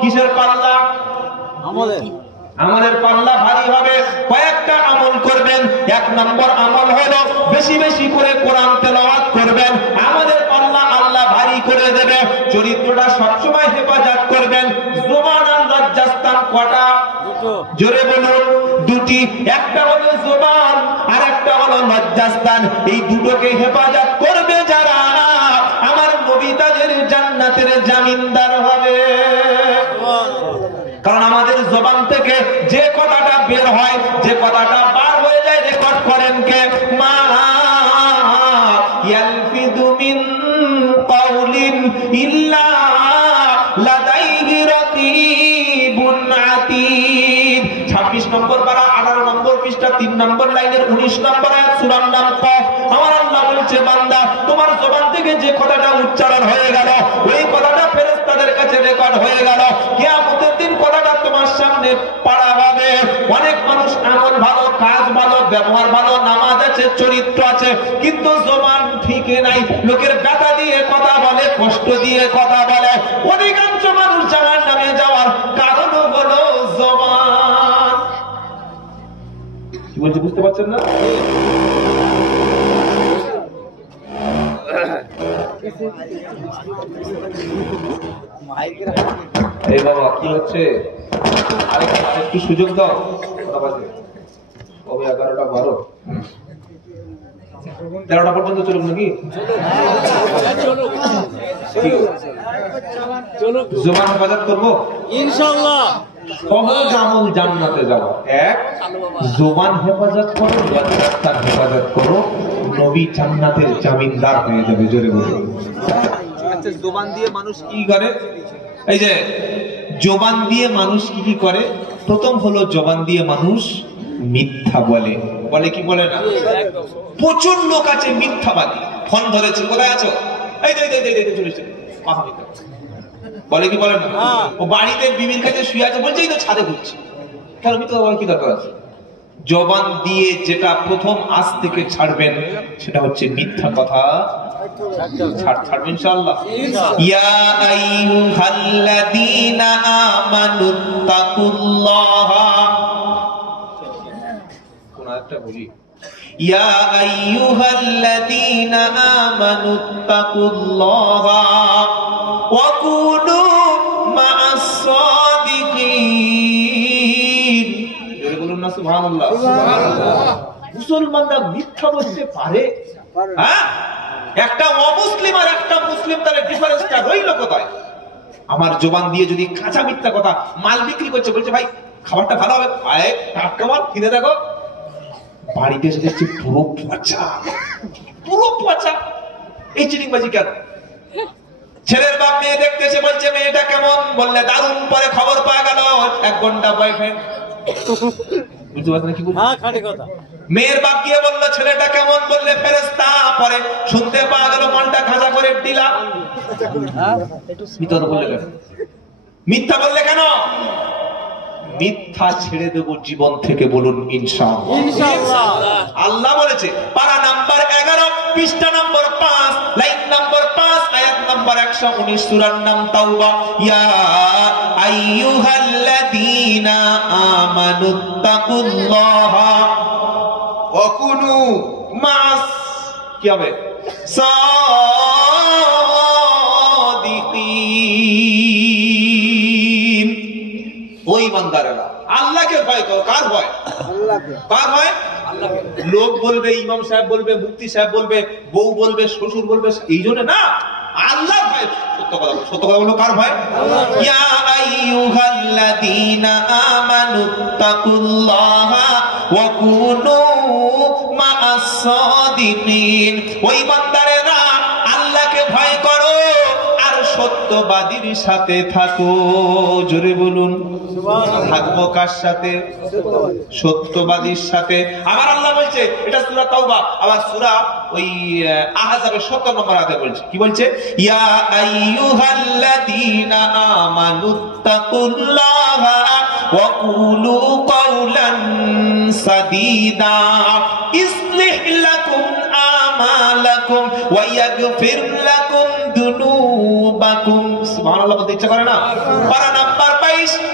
কিসের পাল্লা? আমলের পাল্লা ভারী হবে। কয়েকটা আমল করবেন। এক নম্বর আমল হলো বেশি বেশি করে কোরআন তেলাওয়াত করবেন। আমাদের পাল্লা আল্লাহ ভারী করে দেবে। চরিত্রটা সবসময় হেফাজত করবেন। জবান আর লজ্জাস্থান কটা? জোরে বলুন। দুটি। একটা হলো জবান আর একটা হলো লজ্জাস্থান। এই দুটোকে হেফাজত করবে যারা, আমার নবী তাদের জান্নাতের জামিনদার হবে। কারণ আমাদের জবান থেকে যে কথাটা বের হয়, যে কথাটা বার হয়ে যায়, রেকর্ড করেন কে? মা ইয়ালফিদু মিন কাউলিন ইল্লা লাদাইহি রাকিবুন আতীদ। 26 নম্বর পারা 18 নম্বর পৃষ্ঠা 3 নম্বর লাইনের 19 নম্বর আয়াত সূরার নাম কফ। আমার আল্লাহ বলছে, বান্দা তোমার জবান থেকে যে কথাটা উচ্চারণ হয়ে গেল, ওই কথাটা ফেরেশতাদের কাছে রেকর্ড হয়ে গেল। কিয়ামতের দিন কথাটা তোমার সামনে পড়া হবে। অনেক মানুষ আমল ভালো, কাজ ভালো, ব্যবহার ভালো, নামাজ আছে, চরিত্র আছে, কিন্তু জবান ঠিক নাই। লোকের ব্যথা দিয়ে কথা বলে, কষ্ট দিয়ে কথা বলে। অধিকাংশ মানুষ জাহান্নামে যাওয়ার কারণ হলো জবান। কি বলছি বুঝতে পারছেন না? এই বাবা কি হচ্ছে? একটু সুযোগ দাও। কবে 11টা 12 13টা পর্যন্ত চলুক নাকি? জবান হেফাজত করবো ইনশাআল্লাহ। সহজ আমল জান্নাতে যাওয়া। এক, জবান হেফাজত করো, লজ্জাস্থান হেফাজত করো, নবী জান্নাতের জামিনদার হয়ে যাবে। জোরে বলুন। আচ্ছা, জবান দিয়ে মানুষ কি করে? এই যে জবান দিয়ে মানুষ কি কি করে? প্রথম হলো জবান দিয়ে মানুষ মিথ্যা বলে। বলে কি বলে না? প্রচুর লোক আছে মিথ্যাবাদী। ফোন ধরেছে, কোথায় আছো? এই চলেছে মাথা মিথ্যা বলে কি বলে না? ও বাড়িতে বিবির কাছে শুয়ে আছে, বলছে এই তো ছাদে ঘুরছে। কেন মিথ্যা বলার কি দরকার আছে? জবান দিয়ে যেটা প্রথম আজ থেকে ছাড়বেন সেটা হচ্ছে মিথ্যা কথা। ছাড়বেন ইনশাআল্লাহ। ইয়া আইয়ুহাল্লাযীনা আমানুত্তাকুল্লাহা, কোন আয়াতটা বলি? ইয়া আইয়ুহাল্লাযীনা আমানুত্তাকুল্লাহা ওয়া কুনু মা'আস সাদিকিন। বলুন না সুবহানাল্লাহ। মুসলমানরা মিথ্যা বলতে পারে? হ্যাঁ, একটা অমুসলিম আর একটা মুসলিম, তাহলে ডিফারেন্সটা রইল কোথায়? আমার জবান দিয়ে যদি কাঁচা মিথ্যা কথা, মাল বিক্রি করছে, বলছে ভাই খাবারটা ভালো হবে, টাটকা মাল কিনে দেখো, বাড়িতে এসে দেখছি পুরো পচা। এই চিটিংবাজি কেন? ছেলের বাপ মেয়ে দেখতে এসে বলছে মেয়েটা কেমন, বললে দারুণ, পরে খবর পাওয়া গেল 1 ঘন্টা বয়ফ্রেন্ড। বুঝতে পারছেন কি বলছি? মেয়ের বাপ গিয়ে বললো ছেলেটা কেমন, বললে ফেরেশতা, পরে শুনতে পাওয়া গেল মনটা খাজা করে দিলা। মিথ্যা বললে কেন? মিথ্যা ছেড়ে দেবো জীবন থেকে, বলুন ইনশাআল্লাহ। আল্লাহ বলেছে, পারা নাম্বার 11 পৃষ্ঠা নম্বর 5 লাইন নম্বর 5 আয়াত নম্বর 119 সূরার নাম তাওবা। ইয়া আইয়ুহাল্লাযীনা আমানুত্তাকুল্লাহা ওয়া কুনু মা'আস, কি হবে? সাদিকিন। ওই বান্দারেরা আল্লাহকে ভয় করো। কার ভয়? আল্লাহকে। কার ভয়? আল্লাহকে। লোক বলবে, ইমাম সাহেব বলবে, মুফতি সাহেব বলবে, বউ বলবে, শ্বশুর বলবে, এই জন্য না, আল্লাহ ভয়। সত্য কথা বলো, সত্য কথা বলো। কার ভয়? ইয়া আইয়ুহাল্লাযীনা আমানুত্তাকুল্লাহা ওয়া কুনু মা'আস সাদিকিন। ওই বান্দারেরা আল্লাহকে ভয় করো আর সত্যবাদীর সাথে থাকো। জোরে বলুন থাকবো কার সাথে? সত্যবাদীর সাথে। আমার আল্লাহ বলছে, এটা সূরা তাওবা। আবার সূরা ওই আহজাবের 70 নম্বর আয়াতে বলছে, কি বলছে? ইয়া আইয়ুহাল্লাযীনা আমানুত্তাকুল্লাহা ওয়া কুলু কাওলান সাদীদা ইসলিহ লাকুম আমালাকুম ওয়া ইয়াগফির লাকুম দুনুবাকুম। সুবহানাল্লাহ বলতে ইচ্ছা করে না? পারা নাম্বার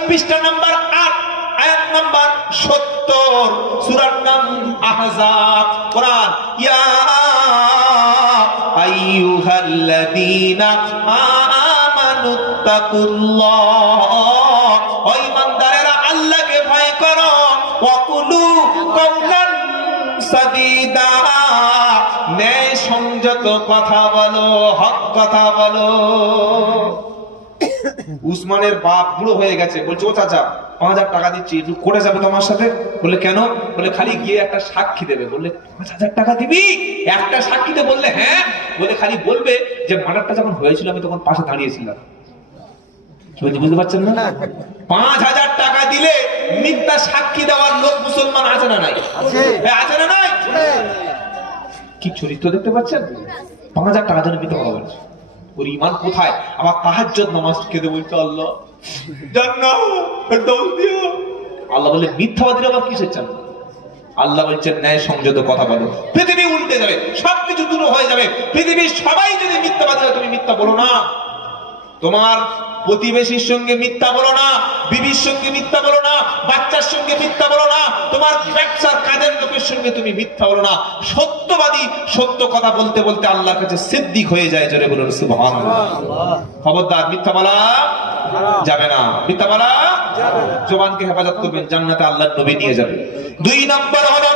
পৃষ্ঠা নাম্বার 8 আয়াত নাম্বার 70 সূরার নাম আহজাব কোরআন। ইয়া আইয়ুহাল্লাযীনা আমানুত্তাকুল্লাহ, ও ঈমানদারেরা আল্লাহকে ভয় করো। ওয়াকুলু কাওলান সাদীদা, ন্যায় সংযত কথা বলো, হক কথা বলো। উসমানের বাপ বুড়ো হয়ে গেছে, বলছে ও চাচা 5000 টাকা দিচ্ছি, একটু কোর্টে যাবে তোমার সাথে। বলে কেন? বলে খালি গিয়ে একটা সাক্ষী দেবে। বললে 5000 টাকা দিবি একটা সাক্ষীতে? বললে হ্যাঁ। বলে খালি বলবে যে মার্ডারটা যখন হয়েছিল আমি তখন পাশে দাঁড়িয়েছিলাম। বুঝতে পারছেন না? 5000 টাকা দিলে মিথ্যা সাক্ষী দেওয়ার লোক মুসলমান আছে না নাই? আছে না নাই? কি চরিত্র দেখতে পাচ্ছেন? 5000 টাকা জন্য মিথ্যা কথা বলছে। ওর ঈমান কোথায়? আবার তাহাজ্জুদ নামাজ কেঁদে বলছে আল্লাহ জান্নাত ফেরদাউস দিও। আল্লাহ বলে মিথ্যাবাদীরা আবার কিসের চান? আল্লাহ বলছেন ন্যায় সংযত কথা বলো। পৃথিবী উল্টে যাবে, সবকিছু দূর হয়ে যাবে। পৃথিবীর সবাই যদি মিথ্যাবাদী হয়, তুমি মিথ্যা বলো না। তোমার প্রতিবেশীর সঙ্গে মিথ্যা বলো না, বিবির সঙ্গে মিথ্যা বলো না, বাচ্চার সঙ্গে মিথ্যা বলো না, তোমার ব্যবসার কাজের লোকের সঙ্গে তুমি মিথ্যা বলো না। সত্যবাদী সত্য কথা বলতে বলতে আল্লাহর কাছে সিদ্দিক হয়ে যায়। জোরে বলুন সুবহানাল্লাহ। খবরদার মিথ্যা বলা যাবে না, মিথ্যা বলা যাবে না। জবানকে হেফাজত করবেন, জান্নাতে আল্লাহর নবী নিয়ে যাবে। 2 নম্বর হলো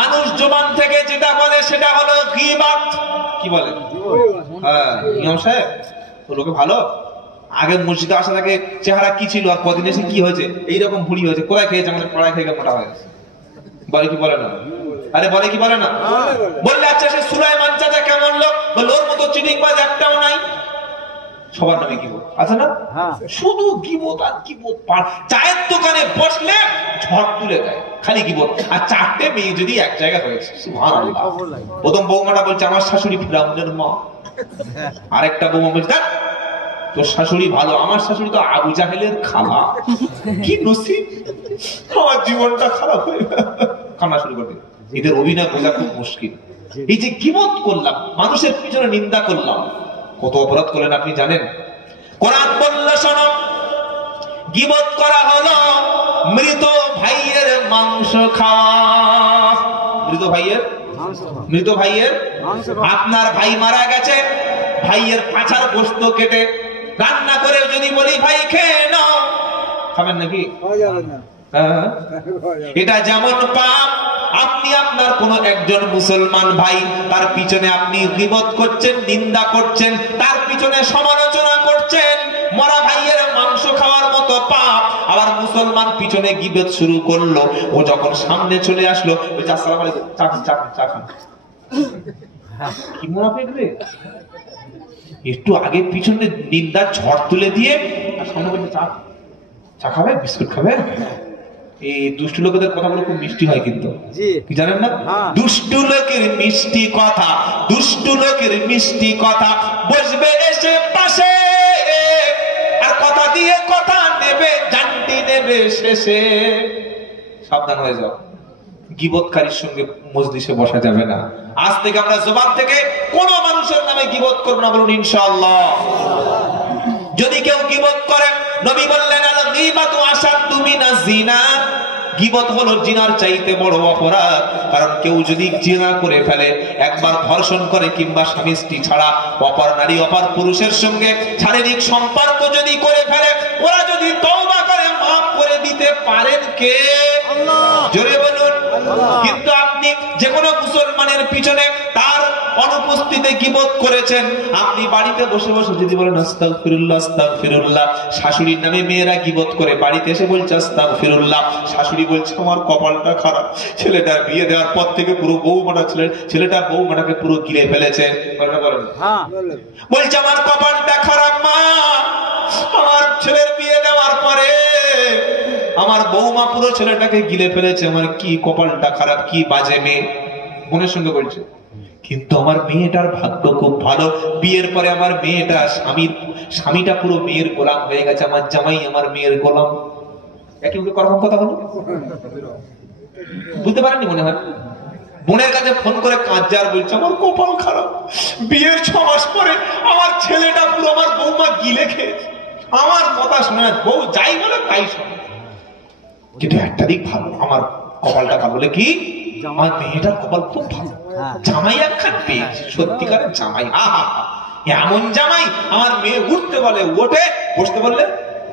মানুষ জবান থেকে যেটা বলে সেটা হলো গীবত। কি বলে? হ্যাঁ, ইমাম সাহেব লোকে ভালো, আগে মসজিদে আসা থাকে চেহারা কি ছিল আর কদিন এসে কি হয়েছে, এইরকম ভুড়ি হয়েছে, কোথায় খেয়েছে, আমাদের পড়ায় খেয়ে মোটা হয়ে গেছে। বলে কি বলে না? আরে বলে কি বলে না? বললে আচ্ছা সে সুলাইমান চাচা কেমন লোক? বলে ওর মতো চিটিংবাজ একটাও নাই। সবার নামে গীবত আছে না? শুধু গীবত আর গীবত। চায়ের দোকানে বসলে ঝড় তুলে দেয়, খালি গীবত। আর 4টে মেয়ে যদি এক জায়গা হয়েছে, সুবহানাল্লাহ। প্রথম বৌমাটা বলছে আমার শাশুড়ি ফিরাউনের মা। আরেকটা বৌমা বলছে তোর শাশুড়ি ভালো, আমার শাশুড়ি তো আবু জাহেলের খালা। কি নসিব, আমার জীবনটা খারাপ হয়ে কান্না শুরু করে। এদের অভিনয় বোঝা খুব মুশকিল। এই যে গীবত করলাম, মানুষের পিছনে নিন্দা করলাম, কত অপরাধ করলেন আপনি জানেন? কোরআন বলল শোনো, গীবত করা হলো মৃত ভাইয়ের মাংস খাওয়া। মৃত ভাইয়ের আপনার ভাই মারা গেছে, ভাইয়ের পাছার গোশত কেটে রান্না করে যদি বলি ভাই খেয়ে নাও, খাবেন নাকি? এটা যেমন পাপ। আপনি আপনার কোন একজন মুসলমান ভাই, তার পিছনে আপনি গীবত করছেন, নিন্দা করছেন, তার পিছনে সমালোচনা করছেন, মরা ভাইয়ের মাংস খাওয়ার মতো পাপ। আবার মুসলমান পিছনে গীবত শুরু করলো, ও যখন সামনে চলে আসলো বলছে আসসালামু আলাইকুম, চা খান। কি মুনাফিক রে, একটু আগে পিছনে নিন্দা ঝড় তুলে দিয়ে আর সামনে বলছে চা খাবে, বিস্কুট খাবে। এই দুষ্টু লোকেদের কথাগুলো খুব মিষ্টি হয় কিন্তু, কি জানেন না? দুষ্টু লোকের মিষ্টি কথা, দুষ্টু লোকের মিষ্টি কথা বসবে এসে পাশে, আর কথা দিয়ে কথা নেবে, জানটি নেবে শেষে। সাবধান হয়ে যাও, গীবতকারীর সঙ্গে মজলিসে বসা যাবে না। আজ থেকে আমরা জবান থেকে কোন মানুষের নামে গীবত করব না, বলুন ইনশাআল্লাহ। যদি কেউ গীবত করে, নবী বললেন আল গীবাতু আশাদ্দু মিনাজ জিনা, গীবত হলো জিনার চাইতে বড় অপরাধ। কারণ কেউ যদি জিনা করে ফেলে, একবার ধর্ষণ করে কিংবা স্বামী স্ত্রী ছাড়া অপর নারী অপর পুরুষের সঙ্গে শারীরিক সম্পর্ক যদি করে ফেলে, ওরা যদি তওবা করে মাফ করে দিতে পারেন কে? আল্লাহ। জোরে বলুন। কিন্তু আপনি যে কোনো মুসলমানের পিছনে তার অনুপস্থিতিতে গীবত করেছেন, আপনি বাড়িতে বসে বসে যদি বলেন আস্তাগফিরুল্লাহ আস্তাগফিরুল্লাহ, শাশুড়ির নামে মেয়েরা গীবত করে, বাড়িতে এসে বলছে আস্তাগফিরুল্লাহ, শাশুড়ি বলছে আমার কপালটা খারাপ, ছেলেটার বিয়ে দেওয়ার পর থেকে পুরো বউমাটা ছেলেটা বউমাটাকে পুরো গিলে ফেলেছে। বলছে আমার কপালটা খারাপ মা, আমার ছেলের বিয়ে দেওয়ার পরে আমার বউমা পুরো ছেলেটাকে গিলে ফেলেছে, আমার কি কপালটা খারাপ, কি বাজে মেয়ে। বোনের সঙ্গে বলছে, কিন্তু আমার মেয়েটার ভাগ্য খুব ভালো, বিয়ের পরে আমার মেয়েটা স্বামীটা পুরো মেয়ের গোলাম হয়ে গেছে, আমার জামাই আমার মেয়ের গোলাম। একই রকম কথা হলো, বুঝতে পারেননি মনে হয়? বোনের কাছে ফোন করে কাঁদছে আর বলছে আমার কপাল খারাপ, বিয়ের 6 মাস পরে আমার ছেলেটা পুরো আমার বৌমা গিলে খেয়েছে, আমার কথা শুনে বউ যাই বলে তাই শোনে। কিন্তু একটা দিক ভালো, আমার কপালটা ভালো। বলে কি? আমার মেয়েটার কপাল খুব ভালো, জামাই একখান পেয়েছি, সত্যিকারের জামাই। আহা, এমন জামাই। আমার মেয়ে উঠতে বলে ওঠে, বসতে বললে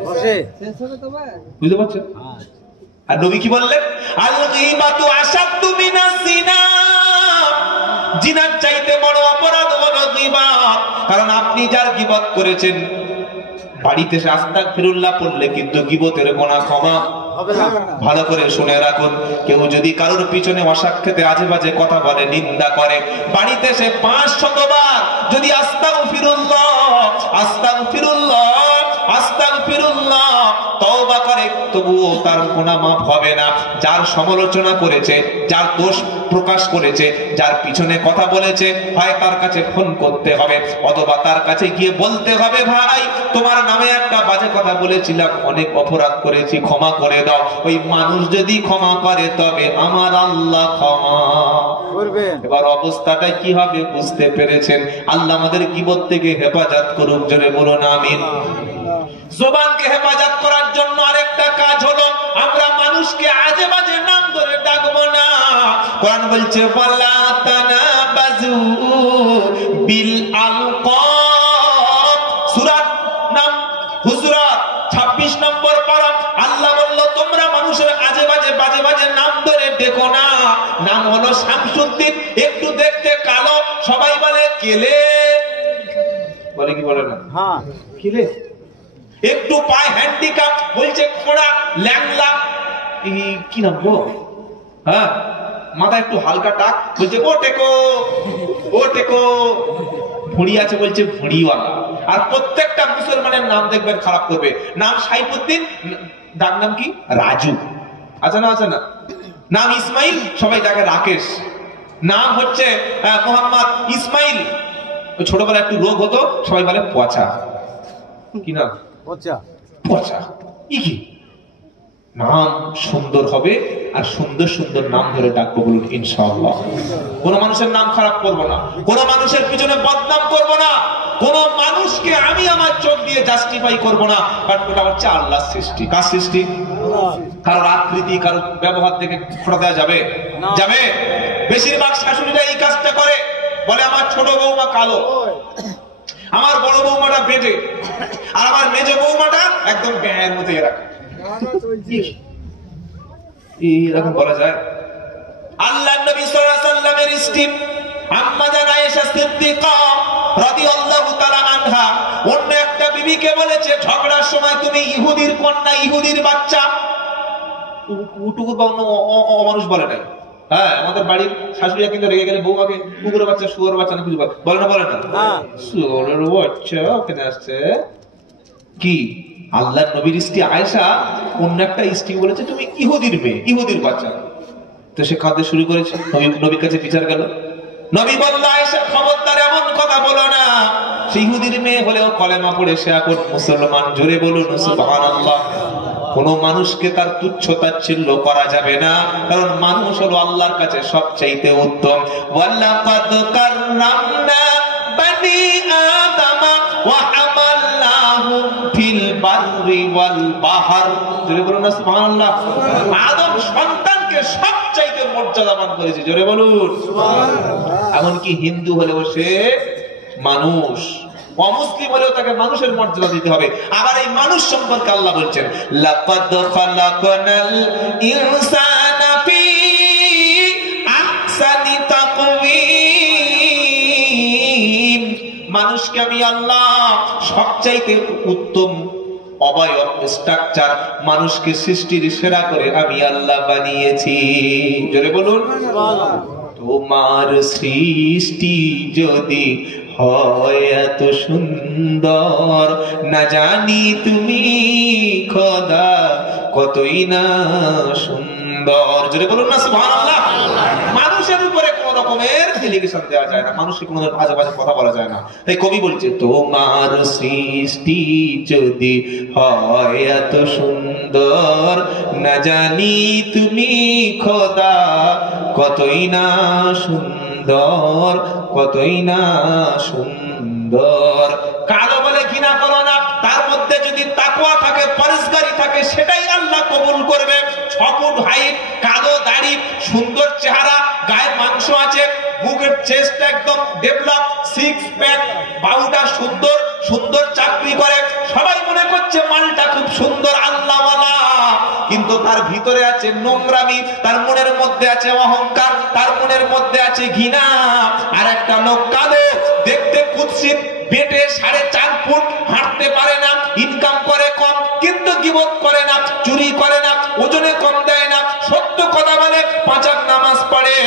বসে। বুঝতে পারছেন? আর নবী কি বললেন? আল গীবাতু আশাদ্দু মিনাজ জিনা, জিনার চাইতে বড় অপরাধ হলো গীবত। কারণ আপনি যার গীবত করেছেন, বাড়িতে এসে আস্তাগফিরুল্লাহ পড়লে কিন্তু গীবতের গুনাহ ক্ষমা হবে না। ভালো করে শুনে রাখুন, কেউ যদি কারোর পিছনে অসাক্ষাতে আজে বাজে কথা বলে, নিন্দা করে, বাড়িতে এসে 500 বার যদি আস্তাগফিরুল্লাহ আস্তাগফিরুল্লাহ আস্তাগফিরুল্লাহ তওবা করে, তবুও তার গুনাহ মাফ হবে না। যার সমালোচনা করেছে, যার দোষ প্রকাশ করেছে, যার পিছনে কথা বলেছে, হয় তার কাছে ফোন করতে হবে, অথবা তার কাছে গিয়ে বলতে হবে, ভাই তোমার নামে একটা বাজে কথা বলেছিলাম, অনেক অপরাধ করেছি, ক্ষমা করে দাও। ওই মানুষ যদি ক্ষমা করে তবে আমার আল্লাহ ক্ষমা করবে। এবার অবস্থাটা কি হবে বুঝতে পেরেছেন? আল্লাহ আমাদের গীবত থেকে হেফাজত করুক, জোরে বলুন আমিন। জবানকে হেফাজত করার জন্য আরেকটা কাজ হলো, আমরা মানুষকে আজে বাজে নাম ধরে ডাকবো না। কোরআন বলছে ওয়ালা তানাবাজু বিল আলকাব, সূরা নাম হুজুরাত 26 নম্বর পারা। আল্লাহ বলল তোমরা মানুষের আজে বাজে নাম ধরে ডেকো না। নাম হলো শামসুদ্দিন, একটু দেখতে কালো, সবাই বলে কেলে, বলে কি বলে না? হ্যাঁ কেলে। একটু পায় হ্যান্ডিক্যাপ, বলছে খোড়া, ল্যাংলা, কি নাম গো? হ্যাঁ, মাথা একটু হালকা টাক, বলছে ও টেকো, ও টেকো। ভুঁড়ি আছে, বলছে ভুঁড়িওয়ালা। আর প্রত্যেকটা মুসলমানের নাম দেখবেন খারাপ করবে। নাম সাইফুদ্দিন, ডাক নাম কি? রাজু। আছে না? আছে না? নাম ইসমাইল, সবাই ডাকে রাকেশ। নাম হচ্ছে মোহাম্মদ ইসমাইল, ছোটবেলা একটু রোগ হতো, সবাই বলে পচা। কি নাম? পচা। পচা। কি নাম সুন্দর হবে, আর সুন্দর সুন্দর নাম ধরে ডাকবো, বলুন ইনশাআল্লাহ। কোন মানুষের নাম খারাপ করব না, কোন মানুষের পিছনে বদনাম করব না, কোন মানুষকে আমি আমার চোখ দিয়ে জাস্টিফাই করব না। কারণ ওটা হচ্ছে আল্লাহর সৃষ্টি। কার সৃষ্টি? কারোর আকৃতি, কারোর ব্যবহার থেকে ফোটা দেওয়া যাবে? যাবে? বেশিরভাগ শাশুড়িরা এই কাজটা করে, বলে আমার ছোট বৌমা কালো, আমার বড় বৌমাটা বেটে, আর আমার মেজ বৌমাটা একদম ব্যাঙের মতো এরকম। এরকম বলা যায়? আল্লাহর নবী সাল্লাল্লাহু আলাইহি ওয়াসাল্লামের স্ত্রী আম্মা জান আয়েশা সিদ্দিকা রাদিয়াল্লাহু তাআলা আনহা অন্য একটা বিবিকে বলেছে, ঝগড়ার সময় তুমি ইহুদির কন্যা, ইহুদির বাচ্চা, উটুকু বা অন্য মানুষ বলে নাই। হ্যাঁ, আমাদের বাড়ির শাশুড়িরা কিন্তু রেগে গেলে বৌমাকে কুকুরের বাচ্চা, শুয়োরের বাচ্চা কিছু বলে না? বলে না? শুয়োরের বাচ্চা ওখানে আসছে। কি আল্লাহর নবীর স্ত্রী আয়েশা অন্য একটা স্ত্রী বলেছে তুমি ইহুদির মেয়ে, ইহুদির বাচ্চা। তো সে কাঁদতে শুরু করেছে, নবীর কাছে বিচার গেল। নবী বলল আয়েশা খবরদার এমন কথা বলো না, সে ইহুদির মেয়ে হলেও কলেমা পড়ে সে এখন মুসলমান। জোরে বলুন সুবহানাল্লাহ। কোন মানুষকে তার তুচ্ছ তাচ্ছিল্য করা যাবে না, কারণ মানুষ হলো আল্লাহর কাছে সবচাইতে উত্তম। ওয়ালাকাদ কাররামনা বানি আদামা ওয়া হামালনাহুম ফিল বাররি ওয়াল বাহর। জোরে বলুন না সুবহানাল্লাহ। আদম সন্তানকে সবচাইতে মর্যাদাবান করেছে, জোরে বলুন সুবহানাল্লাহ। এমনকি হিন্দু হলেও সে মানুষ, অমুসলিম হলেও তাকে মানুষের মর্যাদা দিতে হবে। আবার এই মানুষ সম্পর্কে আল্লাহ বলছেন লাকাদ খালাকনাল ইনসানা ফি আহসানি তাকওয়িম। মানুষকে আমি আল্লাহ সবচাইতে উত্তম অবয়ব, স্ট্রাকচার, মানুষকে সৃষ্টির সেরা করে আমি আল্লাহ বানিয়েছি। জোরে বলুন সুবহানাল্লাহ। তোমার সৃষ্টি যদি হয় এত সুন্দর, না জানি তুমি খোদা কতই না সুন্দর। জোরে বলুন না সুবহানাল্লাহ। মানুষের উপরে কোন রকমের এলিগেশন দেওয়া যায় না, মানুষকে কোন আজে বাজে কথা বলা যায় না। তাই কবি বলছে তোমার সৃষ্টি যদি হয় এত সুন্দর, না জানি তুমি খোদা কতই না সুন্দর, কতই না সুন্দর। কালো বলে ঘৃণা করো না, তার মধ্যে যদি তাকওয়া থাকে, পরহেজগারি থাকে, সেটাই আল্লাহ কবুল করবে। 6 ফুট হাইট, কালো দাড়ি, সুন্দর চেহারা, গায়ে মাংস আছে, বুকের চেস্ট একদম ডেভেলপ, 6 প্যাক, বাহুটা সুন্দর, সুন্দর চাকরি করে, সবাই মনে করছে মালটা খুব সুন্দর আল্লাহওয়ালা, কিন্তু তার ভিতরে আছে নোংরামি, তার মনের মধ্যে আছে অহংকার, তার মনের মধ্যে আছে ঘৃণা। আর একটা লোক কালো, দেখতে কুৎসিত, পেটে 4.5 ফুট, হাঁটতে পারে না, ইনকাম করে কম, কিন্তু গীবত করে না, চুরি করে না, ওজনে কম দেয় না, সত্য কথা বলে, 5 ওয়াক্ত নামাজ পড়ে।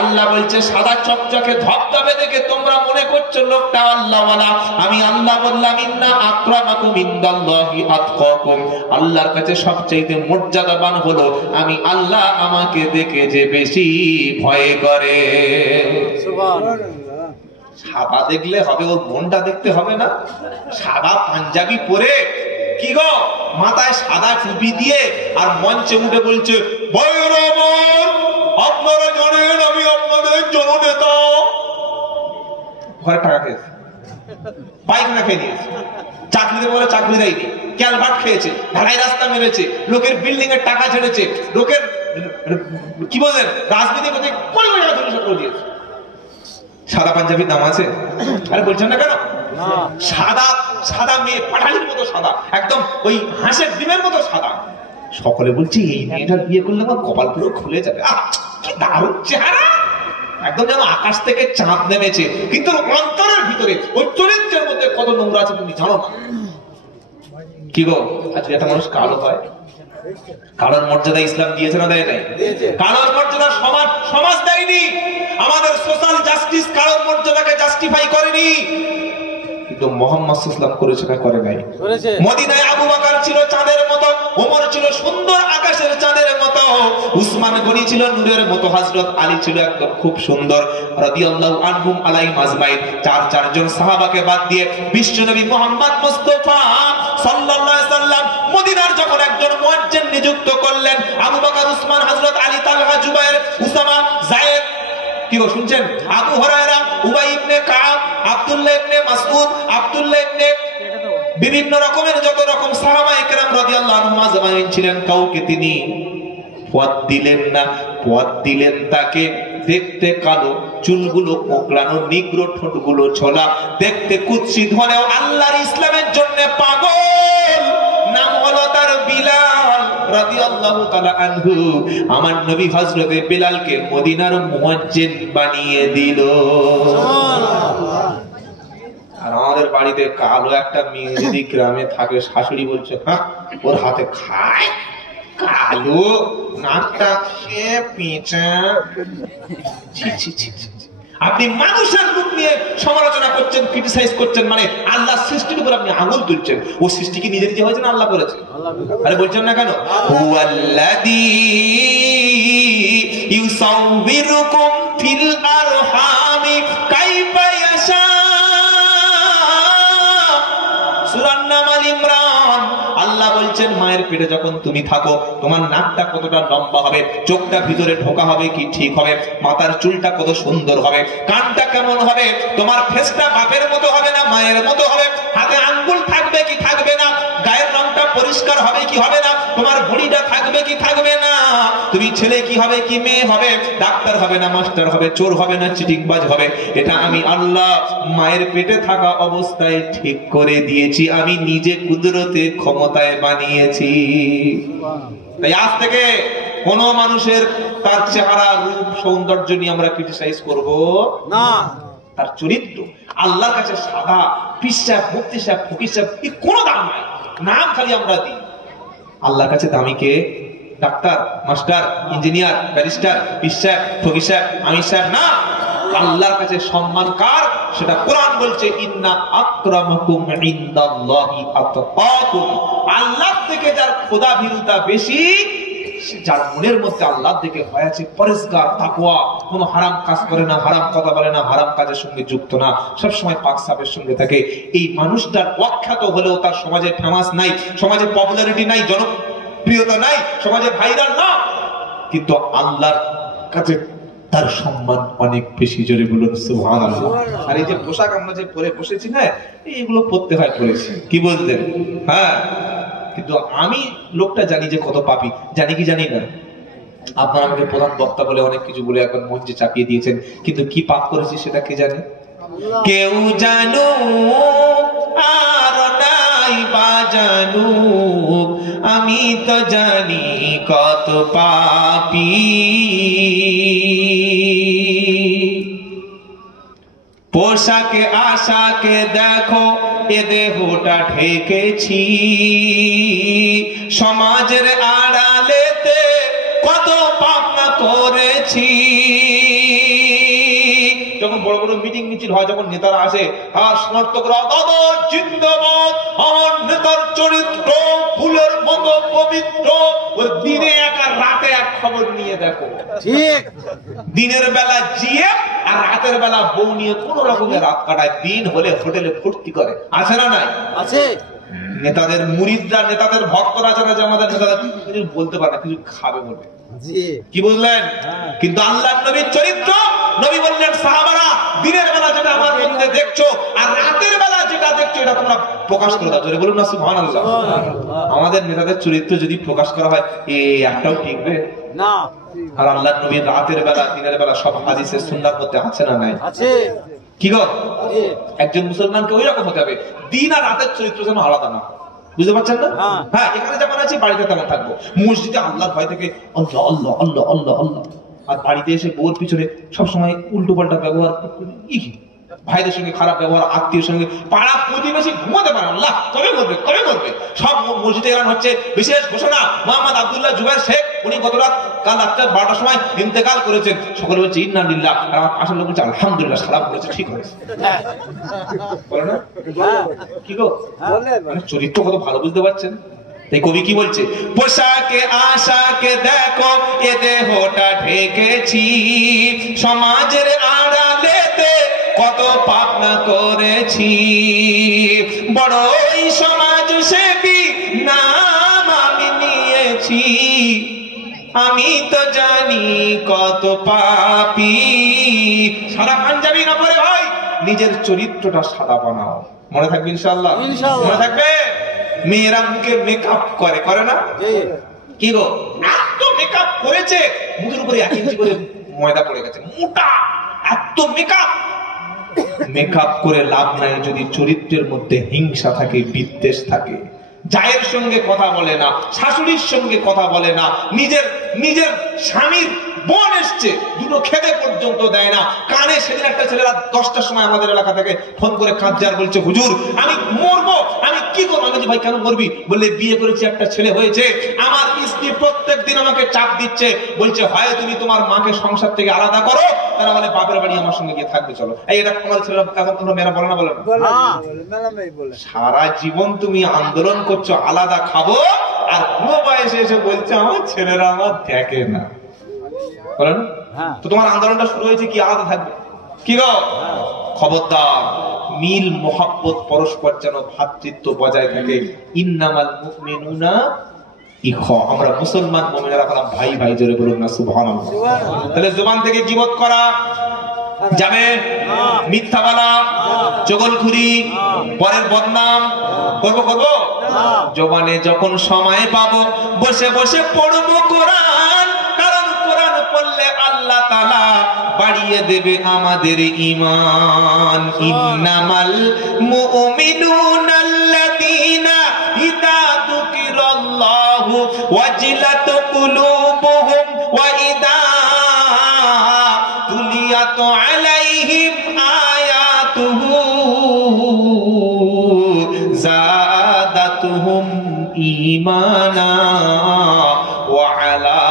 আল্লাহ বলছে সাদা চকচকে ধবধবে দেখে তোমরা মনে করছো লোকটা আল্লাহওয়ালা। আমি আল্লাহ বললাম ইন্না আকরামাকুম ইনদাল্লাহি আতকাকুম, আল্লাহর কাছে সবচেয়ে মর্যাদাবান হলো আমি আল্লাহ আমাকে দেখে যে বেশি ভয় করে। সুবহানাল্লাহ। সাদা দেখলে হবে, ওর মনটা দেখতে হবে না? সাদা পাঞ্জাবি পরে, কি গো, মাথায় সাদা টুপি দিয়ে, আর মঞ্চে উঠে বলছে আপনারা জানেন আমি আপনাদের জননেতা। ঘরে টাকা খেয়েছে, পায়খানা খেয়ে নিয়েছে, চাকরিতে বলে চাকরি দেয়নি, ক্যালভার্ট খেয়েছে, ঢালাই রাস্তা মেরেছে, লোকের বিল্ডিং এর টাকা ছেড়েছে, লোকের কি বলেন রাজনীতি করতে কোটি কোটি টাকা চুরি করে দিয়েছে। সাদা পাঞ্জাবির দাম আছে? আরে বলছেন না কেন? সাদা সাদা মেয়ে, পাঠালির মতো সাদা, একদম ওই হাঁসের ডিমের মতো সাদা। সকলে বলছে এই মেয়েটার বিয়ে করলে আমার কপাল পুরো খুলে যাবে, কি দারুণ চেহারা, একদম যেন আকাশ থেকে চাঁদ নেমেছে। কিন্তু অন্তরের ভিতরে ওই চরিত্রের মধ্যে কত নোংরা আছে তুমি জানো না। কি গো, আজকে একটা মানুষ কালো হয়, কালোর মর্যাদা ইসলাম দিয়েছে না দেয় নাই? কালোর মর্যাদা সমাজ দেয়নি, আমাদের সোশ্যাল জাস্টিস কালোর মর্যাদাকে জাস্টিফাই করেনি, কিন্তু মুহাম্মদ সাল্লাল্লাহু আলাইহি ওয়াসাল্লাম করেছে না করে নাই? মদিনায় আবু বকর ছিল চাঁদের মতো, ওমর ছিল সুন্দর আকাশের চাঁদের মতো, উসমান গনি ছিল নূরের মতো, হযরত আলী ছিল একদম খুব সুন্দর রাদিয়াল্লাহু আনহুম আলাইহিম আজমাইন। 4 জন সাহাবাকে বাদ দিয়ে বিশ্বনবী মুহাম্মদ মুস্তাফা সাল্লাল্লাহু আলাইহি ওয়াসাল্লাম মদিনার যখন একজন মুয়াজ্জিন নিযুক্ত করলেন, আবু বকর, উসমান, হযরত আলী, তালহা, জুবায়ের, উসামা, যায়েদ, কি গো শুনছেন, আবু হুরায়রা, উবাই ইবনে কাব, আব্দুল্লাহ ইবনে মাসউদ, আব্দুল্লাহ ইবনে, বিভিন্ন রকমের যত রকম সাহাবায়ে কেরাম রাদিয়াল্লাহু আনহুম আজমাইন ছিলেন, কাউকে তিনি পথ দিলেন না। পথ দিলেন তাকে, দেখতে কালো, চুলগুলো কোঁকড়ানো, নিগ্র, ঠোঁটগুলো ছোলা, দেখতে কুৎসিত হলেও আল্লাহর ইসলামের জন্য পাগল, নাম হলো তার বিলাল রাদিয়াল্লাহু তাআলা আনহু। আমার নবী হযরতে বিলালকে মদিনার মুয়াজ্জিন বানিয়ে দিল। সুবহানাল্লাহ। আর আমাদের বাড়িতে কালো একটা মেয়ে যদি গ্রামে থাকে, শাশুড়ি বলছে হ্যাঁ ওর হাতে খায়, কালো, নাকটা খেয়ে পেঁচা। আপনি মানুষের রূপ নিয়ে সমালোচনা করছেন, ক্রিটিসাইজ করছেন, মানে আল্লাহ সৃষ্টির উপর আপনি আঙুল তুলছেন। ও সৃষ্টি কি নিজে নিজে হয়েছে না আল্লাহ করেছে? আরে বলছেন না কেন? হুয়াল্লাযী ইউসাউবিরুকুম ফিল আরহামি কাইফা ইয়াশা। সূরা নাম আল ইমরান। আল্লাহ বলছেন মায়ের পেটে যখন তুমি থাকো, তোমার নাকটা কতটা লম্বা হবে, চোখটা ভিতরে ঢোকা হবে কি ঠিক হবে, মাথার চুলটা কত সুন্দর হবে, কানটা কেমন হবে, তোমার ফেসটা বাপের মতো হবে না মায়ের মতো হবে, হাতে আঙ্গুল থাকবে কি থাকবে না, গায়ের রংটা পরিষ্কার হবে কি হবে না, তোমার ভুঁড়িটা থাকবে কি থাকবে না, তুমি ছেলে কি হবে কি মেয়ে হবে, ডাক্তার হবে না মাস্টার হবে, চোর হবে না চিটিংবাজ হবে, এটা আমি আল্লাহ মায়ের পেটে থাকা অবস্থায় ঠিক করে দিয়েছি, আমি নিজে কুদরতে ক্ষমতায় বানিয়েছি। তাই আজ থেকে কোন মানুষের তার চেহারা, রূপ, সৌন্দর্য নিয়ে আমরা ক্রিটিসাইজ করব না। তার চরিত্র আল্লাহর কাছে সাদা, পিসাব, মুফতি সাহেব, ফকির সাহেব, এই কোনো দাম নাই, নাম খালি আমরা দিই। আল্লাহর কাছে দামি কে? ডাক্তার, মাস্টার, ইঞ্জিনিয়ার, ব্যারিস্টার, পীর সাহেব, ফকির সাহেব, আমির সাহেব না। আল্লাহর কাছে সম্মান কার? সেটা কোরআন বলছে ইন্না আকরামাকুম ইনদাল্লাহি আতকাকুম। আল্লাহ থেকে যার খোদা ভীরুতা বেশি, যার মনের মধ্যে আল্লাহর দিকে ভয় আছে, পরেজগার, তাকওয়া, কোনো হারাম কাজ করে না, হারাম কথা বলে না, হারাম কাজের সঙ্গে যুক্ত না, সব সময় পাক সাফের সঙ্গে থাকে, এই মানুষটার অখ্যাত হলেও তার সমাজে ফেমাস নাই, সমাজে পপুলারিটি নাই, জনপ্রিয়তা নাই, সমাজে ভাইরাল না, কিন্তু আল্লাহর কাছে তার সম্মান অনেক বেশি। জোরে বলুন সুবহানাল্লাহ। আর এই যে পোশাক আমরা যে পরে বসেছি না, এইগুলো পড়তে হয় পড়েছি, কি বলতেন? হ্যাঁ, কিন্তু আমি লোকটা জানি যে কত পাপী, জানি কি জানি না? আপনারা আমাকে প্রধান বক্তা বলে অনেক কিছু বলে একবার মঞ্চে চাপিয়ে দিয়েছেন, কিন্তু কি পাপ করেছি সেটা কে জানে? কেউ জানো আর নাই বা জানু, আমি তো জানি কত পাপী। পোশাকে আশাকে দেখো এ দেহটা ঢেকেছি, সমাজের আড়ালেতে কত পাপ না করেছি। যখন বড় বড় মিটিং মিছিল হয়, যখন নেতারা আসে আর সমর্থকরা দাদা জিন্দাবাদ, আমার নেতার চরিত্র ফুলের মতো পবিত্র, ওই দিনে এক আর রাতে এক খবর নিয়ে দেখো। ঠিক, দিনের বেলা জিয়ে আর রাতের বেলা বউ নিয়ে কোন রকমের রাত কাটায়, দিন হলে হোটেলে ফুর্তি করে, আছে না নাই? আছে। নেতাদের মুরিদরা, নেতাদের ভক্তরা জানে যে আমাদের নেতাদের কিছু বলতে পারে না, কিছু খাবে বলে, কি বুঝলেন? কিন্তু আল্লাহর নবীর চরিত্র, নবী বললেন সাহাবারা দিনের বেলা যেটা আমার মধ্যে দেখছো আর রাতের বেলা যেটা দেখছো এটা তোমরা প্রকাশ করে দাও। জোরে বলুন না সুবহানাল্লাহ। আমাদের নেতাদের চরিত্র যদি প্রকাশ করা হয় একটাও টিকবে না। আর আল্লাহর নবীর রাতের বেলা দিনের বেলা সব হাদিসে সুন্নাহর মধ্যে আছে না নাই? আছে। কি গো, একজন মুসলমানকে ওই রকম হতে হবে, দিন আর রাতের চরিত্র যেন আলাদা না। বুঝতে পারছেন না? হ্যাঁ, এখানে যেমন আছি বাড়িতে তেমন থাকবো। মসজিদে আল্লাহর ভয় থেকে আল্লাহ আল্লাহ আল্লাহ আল্লাহ আল্লাহ, আর বাড়িতে এসে বউর পিছনে সবসময় উল্টো পাল্টা ব্যবহার, ভাইদের সঙ্গে খারাপ ব্যবহার, আত্মীয়ের সঙ্গে, পাড়া প্রতিবেশী ঘুমাতে পারে আল্লাহ কবে করবে কবে করবে। সব মসজিদে এলান হচ্ছে বিশেষ ঘোষণা, মোহাম্মদ আব্দুল্লাহ জুবাইর শেখ উনি গত রাত কাল রাত্রে 12টার সময় ইন্তেকাল করেছেন। সকলে বলছে ইন্না লিল্লাহ, আর আমার পাশের লোক বলছে আলহামদুলিল্লাহ, সালাম করেছে, ঠিক হয়েছে। বলে না কি গো, মানে চরিত্র কত ভালো, বুঝতে পারছেন? তাই কবি কি বলছে, পোশাকে আশাকে দেখো এ দেহটা ঢেকেছি, সমাজের আড়ালেতে কত পাপ না করেছি, বড়ই সমাজ সেবী নাম আমি নিয়েছি, আমি তো জানি কত পাপী। সাদা পাঞ্জাবি না পরে ভাই, নিজের চরিত্রটা সাদা বানাও, মনে থাকবে ইনশাআল্লাহ। মনে থাকবে। মেয়েরা মুখে মেকআপ করে, করে না? কি গো, এত মেকআপ করেছে, মুখের উপরে 1 ইঞ্চি করে ময়দা পড়ে গেছে, মোটা, এত মেকআপ। মেকআপ করে লাভ নাই যদি চরিত্রের মধ্যে হিংসা থাকে, বিদ্বেষ থাকে। জায়ের সঙ্গে কথা বলে না, শাশুড়ির সঙ্গে কথা বলে না, নিজের স্বামীর বোন এসছে দুটো খেতে পর্যন্ত দেয় না। কানে সেদিন একটা ছেলেরা 10টার সময় আমাদের এলাকা থেকে ফোন করে কাঁদছে আর বলছে হুজুর আমি মরবো, আমি কি করবো? আমি বলছি ভাই কেন মরবি? বললে বিয়ে করেছি, একটা ছেলে হয়েছে, আমার স্ত্রী প্রত্যেকদিন আমাকে চাপ দিচ্ছে, বলছে হয় তুমি তোমার মাকে সংসার থেকে আলাদা করো, তারা বলে বাপের বাড়ি আমার সঙ্গে গিয়ে থাকবে, চলো। এটা আমাদের ছেলেরা এখন তোমরা মেয়েরা বলে না, বলে না? সারা জীবন তুমি আন্দোলন করছো আলাদা খাবো, আর বুড়ো বয়সে এসে বলছে আমার ছেলেরা আমার দেখে না, বলেন? তো তোমার আন্দোলনটা শুরু হয়েছে কি আলাদা থাকবে? কি গো, খবরদার, মিল মোহাব্বত পরস্পর যেন ভ্রাতৃত্ব বজায় থাকে। ইন্নামাল মুমিনুনা ইখওয়া, আমরা মুসলমান মুমিনেরা হলাম ভাই ভাই, জোরে বলুন না সুবহানাল্লাহ। তাহলে জবান থেকে গীবত করা যাবে, মিথ্যা বলা, চগলখুরি, পরের বদনাম করব। জবানে যখন সময় পাবো বসে বসে পড়বো কোরআন, কারণ কোরআন পড়লে আল্লাহ তাআলা বাড়িয়ে দেবে আমাদের ঈমান। ইন্নামাল মুমিনুনাল্লাযীনা ইযা যুকিরাল্লাহু ওয়াজিলাত কুলুবুহুম ওয়া ইযা তুলিয়াত আলাইহিম আয়াতুহু যাদাতুহুম ঈমানা ওয়া আলা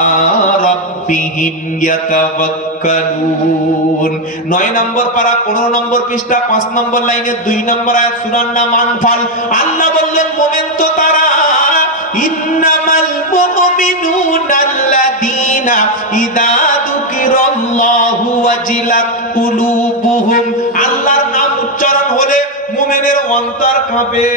রাব্বিহিম ইয়াতাওয়াক্কালুন। 9 নম্বর পারা 15 নম্বর পৃষ্ঠা 5 নম্বর লাইনে 2 নম্বর আয়াত সূরার নাম আনফাল। আল্লাহ বললেন মুমিন তো তারা, ইন্নামাল মুমিনুনাল্লাযীনা ইযা যুকিরাল্লাহু ওয়াজিলাত কুলুবুহুম, আল্লাহর নাম উচ্চারণ হলে মুমিনের অন্তর কাঁপে,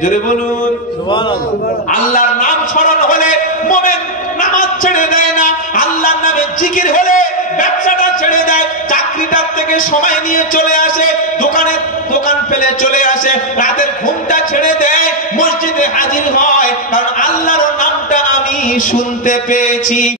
জোরে বলুন সুবহানাল্লাহ। আল্লাহর নাম স্মরণ হলে মুমিন নামাজ ছেড়ে দেয় না, আল্লাহর নামে জিকির হলে ব্যবসাটা ছেড়ে দেয়, চাকরি 2টার থেকে সময় নিয়ে চলে আসে, দোকান ফেলে চলে আসে, রাতের ঘুমটা ছেড়ে দেয়, মসজিদে হাজির হয়, কারণ আল্লাহর নামটা আমি শুনতে পেয়েছি।